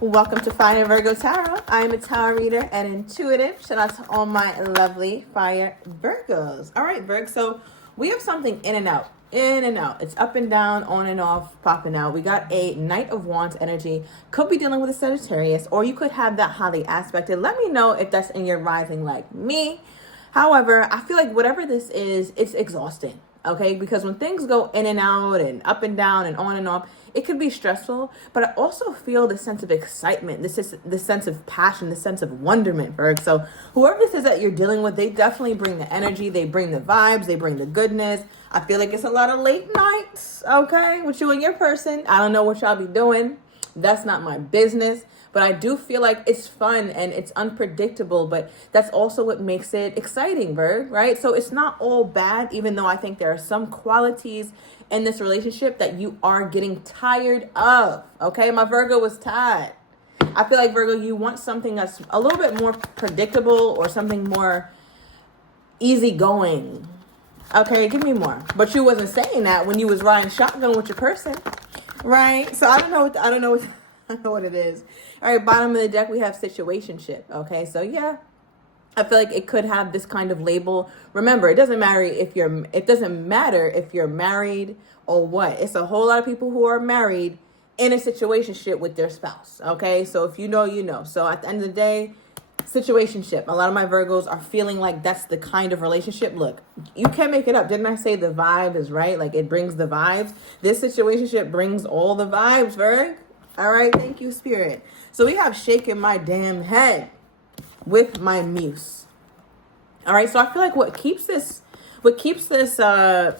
Welcome to Fire Virgo Tarot. I am a tarot reader and intuitive. Shout out to all my lovely fire Virgos. All right, Virg. So we have something in and out. In and out. It's up and down, on and off, popping out. We got a Knight of Wands energy. Could be dealing with a Sagittarius, or you could have that highly aspected. Let me know if that's in your rising like me. However, I feel like whatever this is, it's exhausting. Okay, because when things go in and out and up and down and on and off, it could be stressful, but I also feel the sense of excitement. This is the sense of passion, the sense of wonderment, Virg. So whoever this is that you're dealing with, they definitely bring the energy, they bring the vibes, they bring the goodness. I feel like it's a lot of late nights, okay, with you and your person. I don't know what y'all be doing. That's not my business. But I do feel like it's fun and it's unpredictable, but that's also what makes it exciting, Virg, right? So it's not all bad, even though I think there are some qualities in this relationship that you are getting tired of, okay? My Virgo was tired. I feel like, Virgo, you want something that's a little bit more predictable or something more easygoing. Okay, give me more. But you wasn't saying that when you was riding shotgun with your person, right? So I don't know what it is. All right, bottom of the deck, we have situationship. Okay, so yeah, I feel like it could have this kind of label. Remember, it doesn't matter if you're married or what. It's a whole lot of people who are married in a situationship with their spouse. Okay, so if you know, you know. So at the end of the day, situationship. A lot of my Virgos are feeling like that's the kind of relationship. Look, you can't make it up. Didn't I say the vibe is right? Like it brings the vibes. This situationship brings all the vibes, Virg. All right, thank you, Spirit. So we have shaking my damn head with my muse. All right, so I feel like what keeps this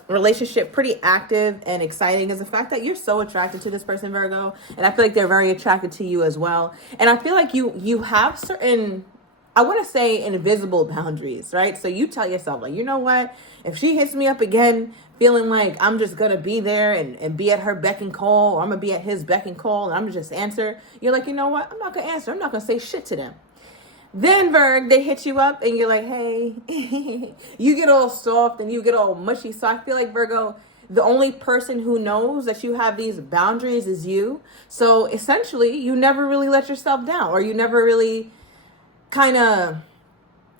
relationship pretty active and exciting is the fact that you're so attracted to this person, Virgo, and I feel like they're very attracted to you as well. And I feel like you have certain, I want to say, invisible boundaries, right? So you tell yourself, like, you know what? If she hits me up again, feeling like I'm just going to be there and be at her beck and call, or I'm going to be at his beck and call, and I'm going to just answer, you're like, you know what? I'm not going to answer. I'm not going to say shit to them. Then, Virg, they hit you up, and you're like, hey, you get all soft, and you get all mushy. So I feel like, Virgo, the only person who knows that you have these boundaries is you. So essentially, you never really let yourself down, or you never really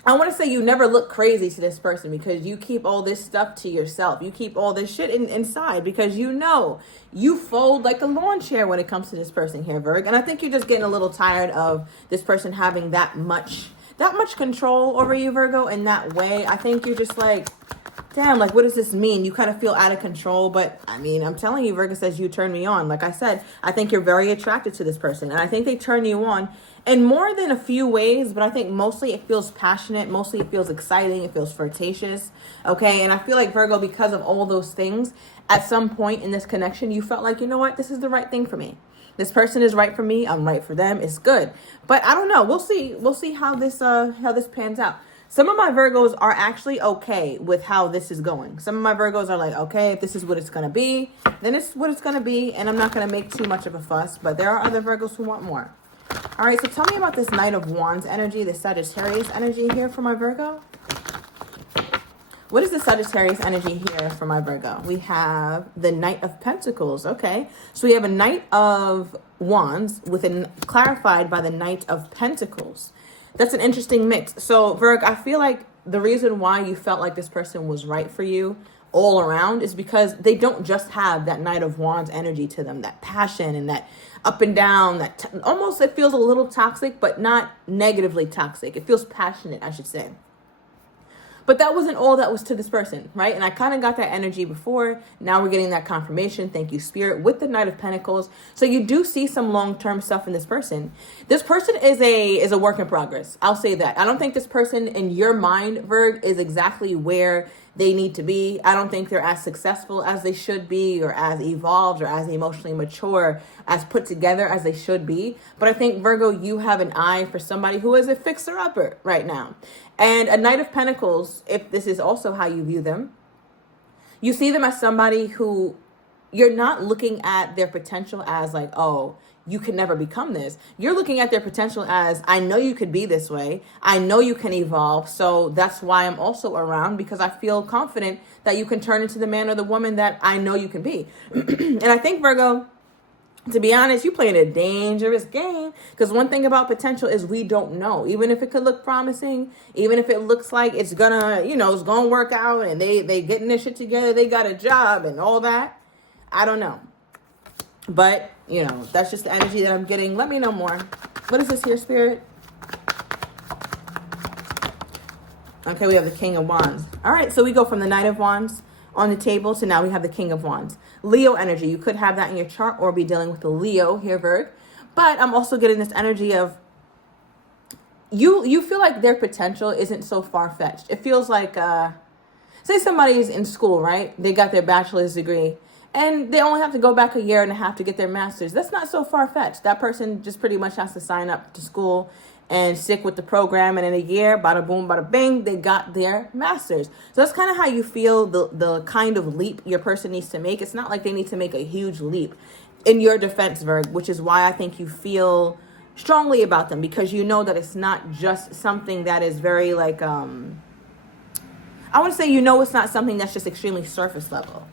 I want to say you never look crazy to this person because you keep all this stuff to yourself. You keep all this shit inside because you know you fold like a lawn chair when it comes to this person here, Virg. And I think you're just getting a little tired of this person having that much control over you, Virgo, in that way. I think you're just like, damn, like, what does this mean? You kind of feel out of control. But I mean, I'm telling you, Virgo says you turn me on. Like I said, I think you're very attracted to this person. And I think they turn you on in more than a few ways. But I think mostly it feels passionate. Mostly it feels exciting. It feels flirtatious. Okay. And I feel like, Virgo, because of all those things, at some point in this connection, you felt like, you know what? This is the right thing for me. This person is right for me. I'm right for them. It's good. But I don't know. We'll see. We'll see how this pans out. Some of my Virgos are actually okay with how this is going. Some of my Virgos are like, okay, if this is what it's going to be, then it's what it's going to be. And I'm not going to make too much of a fuss. But there are other Virgos who want more. All right, so tell me about this Knight of Wands energy, the Sagittarius energy here for my Virgo. What is the Sagittarius energy here for my Virgo? We have the Knight of Pentacles. Okay, so we have a Knight of Wands clarified by the Knight of Pentacles. That's an interesting mix. So, Virg, I feel like the reason why you felt like this person was right for you all around is because they don't just have that Knight of Wands energy to them, that passion and that up and down, almost it feels a little toxic, but not negatively toxic. It feels passionate, I should say. But that wasn't all that was to this person, right? And I kind of got that energy before. Now we're getting that confirmation. Thank you, Spirit, with the Knight of Pentacles. So you do see some long-term stuff in this person. This person is a work in progress. I'll say that. I don't think this person in your mind, Virg, is exactly where they need to be. I don't think they're as successful as they should be, or as evolved, or as emotionally mature, as put together as they should be. But I think, Virgo, you have an eye for somebody who is a fixer-upper right now. And a Knight of Pentacles, if this is also how you view them, you see them as somebody who you're not looking at their potential as like, oh, you can never become this. You're looking at their potential as, I know you could be this way. I know you can evolve. So that's why I'm also around, because I feel confident that you can turn into the man or the woman that I know you can be. And I think, Virgo, To be honest, you playing a dangerous game, because one thing about potential is we don't know. Even if it could look promising, even if it looks like it's gonna, it's gonna work out, and they getting their shit together, they got a job and all that. I don't know. But, that's just the energy that I'm getting. Let me know more. What is this here, Spirit? Okay, we have the King of Wands. All right, so we go from the Knight of Wands on the table to now we have the King of Wands. Leo energy. You could have that in your chart or be dealing with the Leo here, Virg. But I'm also getting this energy of you feel like their potential isn't so far-fetched. It feels like, say somebody's in school, right? They got their bachelor's degree, and they only have to go back a year and a half to get their master's. That's not so far-fetched. That person just pretty much has to sign up to school and stick with the program, and in a year, bada boom, bada bing, they got their master's. So that's kind of how you feel the kind of leap your person needs to make. It's not like they need to make a huge leap in your defense, Virg, which is why I think you feel strongly about them, because you know that it's not just something that is very like, I want to say, it's not something that's just extremely surface level.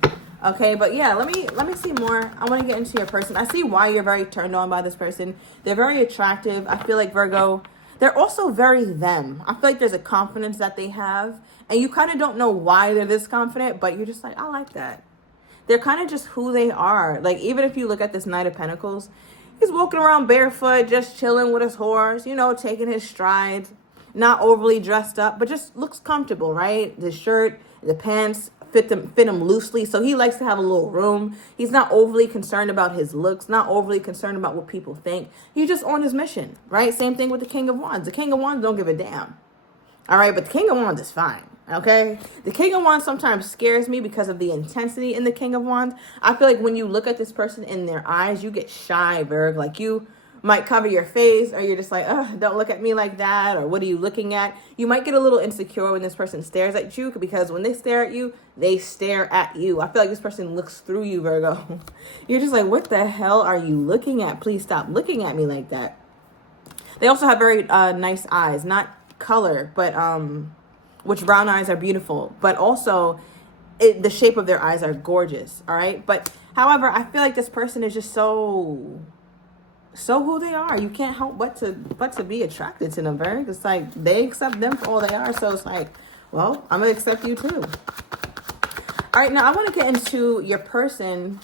Okay, but yeah, let me see more. I want to get into your person. I see why you're very turned on by this person. They're very attractive. I feel like Virgo, they're also very them. I feel like there's a confidence that they have, and you kind of don't know why they're this confident, but you're just like, I like that. They're kind of just who they are. Like, even if you look at this Knight of Pentacles, he's walking around barefoot, just chilling with his horse, taking his strides, not overly dressed up, but just looks comfortable, right? The shirt, the pants fit him loosely, so he likes to have a little room. He's not overly concerned about his looks, not overly concerned about what people think. He's just on his mission, right? Same thing with the King of Wands. The King of Wands don't give a damn. All right, but the King of Wands is fine, okay? The King of Wands sometimes scares me because of the intensity in the King of Wands. I feel like when you look at this person in their eyes, you get shy, Virg. Like, you might cover your face, or you're just like, don't look at me like that, or what are you looking at? You might get a little insecure when this person stares at you, because when they stare at you, they stare at you. I feel like this person looks through you, Virgo. You're just like, what the hell are you looking at? Please stop looking at me like that. They also have very nice eyes, not color, but which brown eyes are beautiful, but also the shape of their eyes are gorgeous. All right, but however, I feel like this person is just so who they are. You can't help but to be attracted to them, Virg. It's like they accept them for all they are, so it's like, well, I'm gonna accept you too. All right, now I want to get into your person.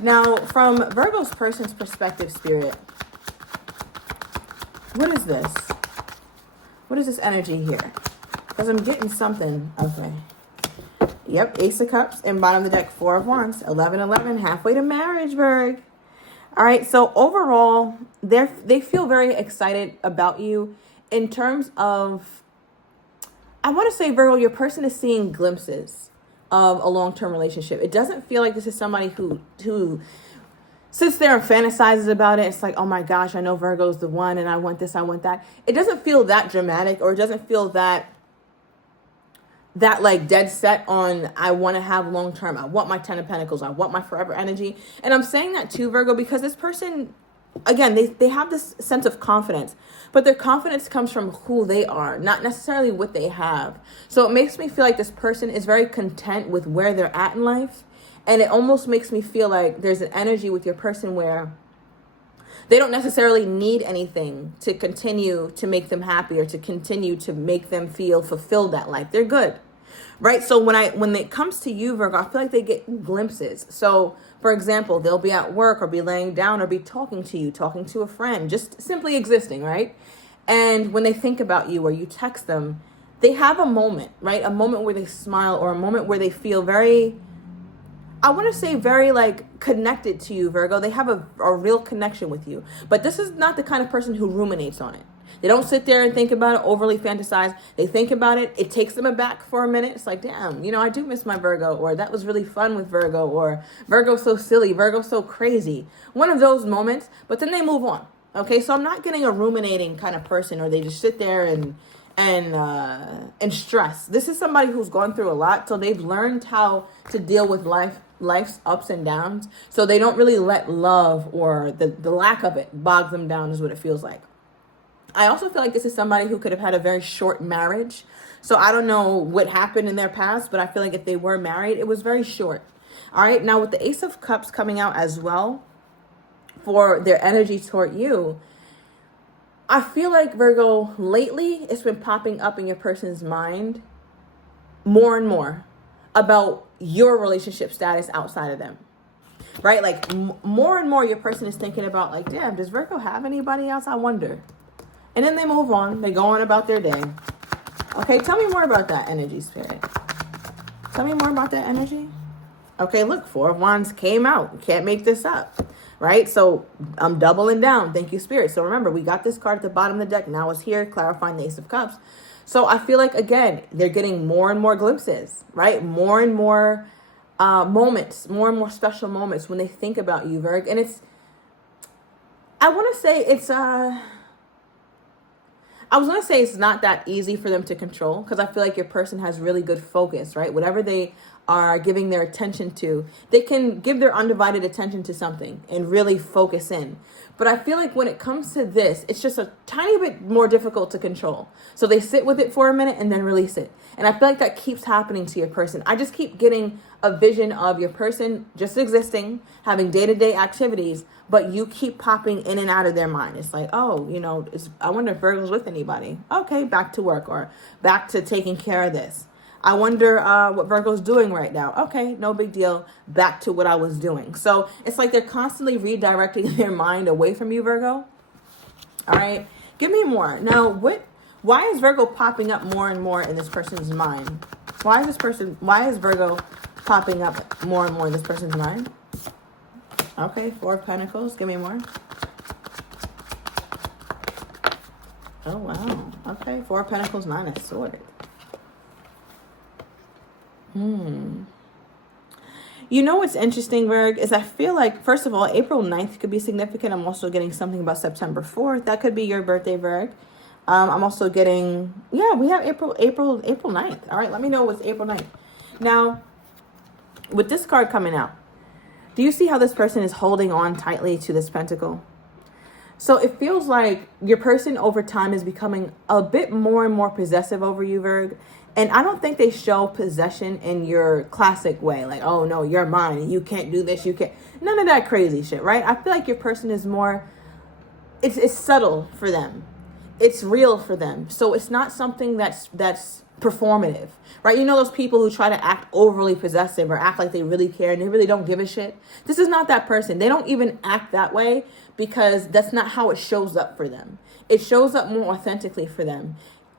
Now, from Virgo's person's perspective, Spirit, what is this? What is this energy here? Because I'm getting something. Okay. Yep, Ace of Cups, and bottom of the deck, Four of Wands, 11-11, halfway to marriage, Virg. All right, so overall, they feel very excited about you in terms of, I want to say, Virgo, your person is seeing glimpses of a long-term relationship. It doesn't feel like this is somebody who sits there and fantasizes about it. It's like, oh my gosh, I know Virgo's the one, and I want this, I want that. It doesn't feel that dramatic, or it doesn't feel that like dead set on, I want to have long term. I want my 10 of Pentacles. I want my forever energy. And I'm saying that too, Virgo, because this person, again, they have this sense of confidence, but their confidence comes from who they are, not necessarily what they have. So it makes me feel like this person is very content with where they're at in life. And it almost makes me feel like there's an energy with your person where they don't necessarily need anything to continue to make them happy or to continue to make them feel fulfilled that life. They're good, right? So when it comes to you, Virgo, I feel like they get glimpses. So, for example, they'll be at work or be laying down or be talking to you, talking to a friend, just simply existing, right? And when they think about you or you text them, they have a moment, right? A moment where they smile, or a moment where they feel very, I want to say, very like connected to you, Virgo. They have a real connection with you. But this is not the kind of person who ruminates on it. They don't sit there and think about it, overly fantasize. They think about it. It takes them aback for a minute. It's like, damn, I do miss my Virgo, or that was really fun with Virgo, or Virgo's so silly, Virgo's so crazy. One of those moments, but then they move on. Okay, so I'm not getting a ruminating kind of person, or they just sit there and stress. This is somebody who's gone through a lot, so they've learned how to deal with life's ups and downs. So they don't really let love or the lack of it bog them down, is what it feels like. I also feel like this is somebody who could have had a very short marriage. So I don't know what happened in their past, but I feel like if they were married, it was very short. All right, now with the Ace of Cups coming out as well, for their energy toward you, I feel like, Virgo, lately it's been popping up in your person's mind more and more about your relationship status outside of them, right? Like more and more your person is thinking about like, damn, does Virgo have anybody else? I wonder. And then they move on. They go on about their day. Okay, tell me more about that energy, Spirit. Tell me more about that energy. Okay, look, Four of Wands came out. Can't make this up, right? So I'm doubling down. Thank you, Spirit. So remember, we got this card at the bottom of the deck. Now it's here, clarifying the Ace of Cups. So I feel like, again, they're getting more and more glimpses, right? More and more moments, more and more special moments when they think about you, Virg. And I want to say it's not that easy for them to control, because I feel like your person has really good focus, right? Whatever they are giving their attention to, they can give their undivided attention to something and really focus in. But I feel like when it comes to this, it's just a tiny bit more difficult to control. So they sit with it for a minute and then release it. And I feel like that keeps happening to your person. I just keep getting a vision of your person just existing, having day-to-day activities, but you keep popping in and out of their mind. It's like, oh, I wonder if Virgo's with anybody. Okay, back to work, or back to taking care of this. I wonder what Virgo's doing right now. Okay, no big deal. Back to what I was doing. So it's like they're constantly redirecting their mind away from you, Virgo. All right, give me more. Now, why is Virgo popping up more and more in this person's mind? Why is Virgo popping up more and more in this person's mind? Okay, Four of Pentacles. Give me more. Oh, wow. Okay, Four of Pentacles, Nine of Swords. You know what's interesting, Virg, is I feel like, first of all, April 9th could be significant. I'm also getting something about September 4th. That could be your birthday, Virg. I'm also getting, we have April 9th. All right, let me know what's April 9th. Now, with this card coming out, do you see how this person is holding on tightly to this pentacle? So it feels like your person over time is becoming a bit more and more possessive over you, Virg. And I don't think they show possession in your classic way. Like, oh, no, you're mine and you can't do this. You can't. None of that crazy shit, right? I feel like your person is more, it's subtle for them. It's real for them. So it's not something that's performative, right? You know those people who try to act overly possessive or act like they really care and they really don't give a shit? This is not that person. They don't even act that way because that's not how it shows up for them. It shows up more authentically for them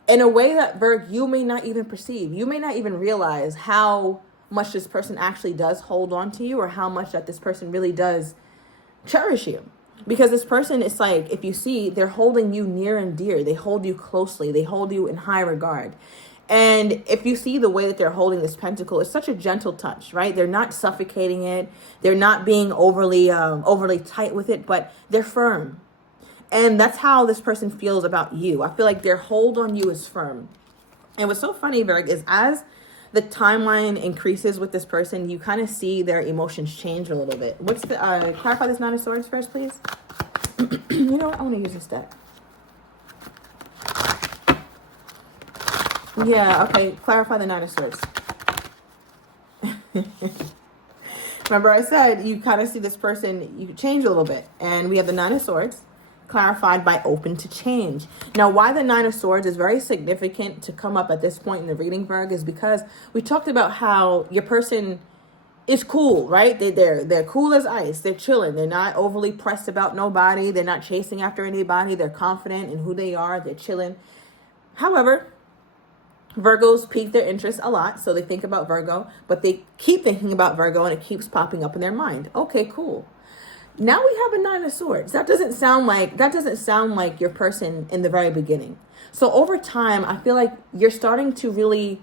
in a way that, Virg, you may not even perceive. You may not even realize how much this person actually does hold on to you, or how much that this person really does cherish you. Because this person, it's like, if you see, they're holding you near and dear. They hold you closely. They hold you in high regard. And if you see the way that they're holding this pentacle, it's such a gentle touch, right? They're not suffocating it. They're not being overly tight with it, but they're firm. And that's how this person feels about you. I feel like their hold on you is firm. And what's so funny, Virg, is as the timeline increases with this person, you kind of see their emotions change a little bit. What's the, clarify this Nine of Swords first, please. You know what? I want to use this deck. Yeah, okay. Clarify the Nine of Swords. Remember I said you kind of see this person, you change a little bit. And we have the Nine of Swords clarified by open to change. Now, why the Nine of Swords is very significant to come up at this point in the reading, Virg, is because we talked about how your person is cool, right? They're cool as ice. They're chilling. They're not overly pressed about nobody. They're not chasing after anybody. They're confident in who they are. They're chilling. However, Virgos pique their interest a lot, so they think about Virgo, but they keep thinking about Virgo and it keeps popping up in their mind. Okay, cool. Now we have a Nine of Swords. That doesn't sound like your person in the very beginning. So over time, I feel like you're starting to really,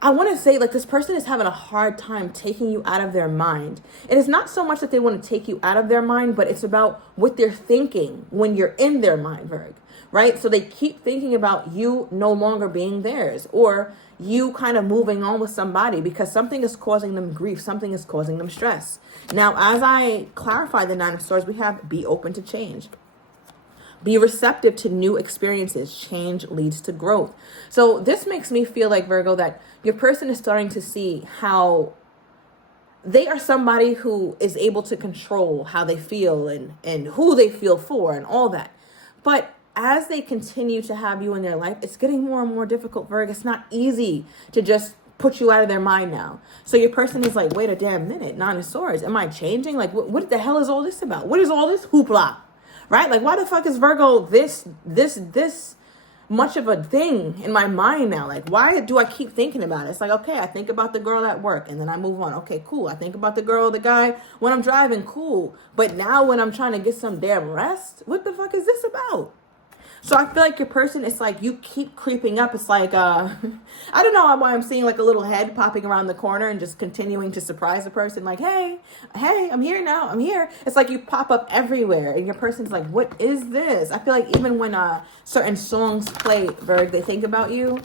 I want to say, like, this person is having a hard time taking you out of their mind. And it's not so much that they want to take you out of their mind, but it's about what they're thinking when you're in their mind, Virg, right? So they keep thinking about you no longer being theirs, or you kind of moving on with somebody because something is causing them grief, something is causing them stress. Now, as I clarify the Nine of Swords, we have be open to change. Be receptive to new experiences. Change leads to growth. So this makes me feel like, Virgo, that your person is starting to see how they are somebody who is able to control how they feel and who they feel for and all that. But as they continue to have you in their life, it's getting more and more difficult, Virgo. It's not easy to just put you out of their mind now. So your person is like, wait a damn minute, Nine of Swords, am I changing? Like, what the hell is all this about? What is all this hoopla? Right? Like, why the fuck is Virgo this much of a thing in my mind now? Like, why do I keep thinking about it? It's like, okay, I think about the girl at work and then I move on. Okay, cool. I think about the girl, the guy when I'm driving, cool. But now when I'm trying to get some damn rest, what the fuck is this about? So I feel like your person, it's like you keep creeping up. It's like, I don't know why I'm seeing like a little head popping around the corner and just continuing to surprise the person. Like, hey, I'm here now. I'm here. It's like you pop up everywhere and your person's like, what is this? I feel like even when certain songs play, Virg, they think about you.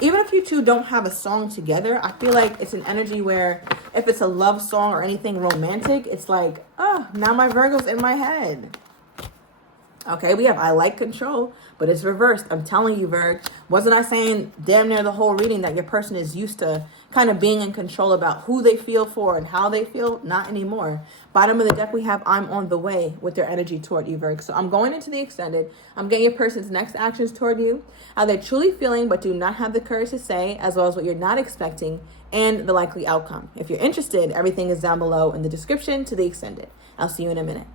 Even if you two don't have a song together, I feel like it's an energy where if it's a love song or anything romantic, it's like, oh, now my Virgo's in my head. Okay, we have I like control, but it's reversed. I'm telling you, Virg. Wasn't I saying damn near the whole reading that your person is used to kind of being in control about who they feel for and how they feel? Not anymore. Bottom of the deck, we have I'm on the way with their energy toward you, Virg. So I'm going into the extended. I'm getting your person's next actions toward you, how they're truly feeling but do not have the courage to say, as well as what you're not expecting, and the likely outcome. If you're interested, everything is down below in the description to the extended. I'll see you in a minute.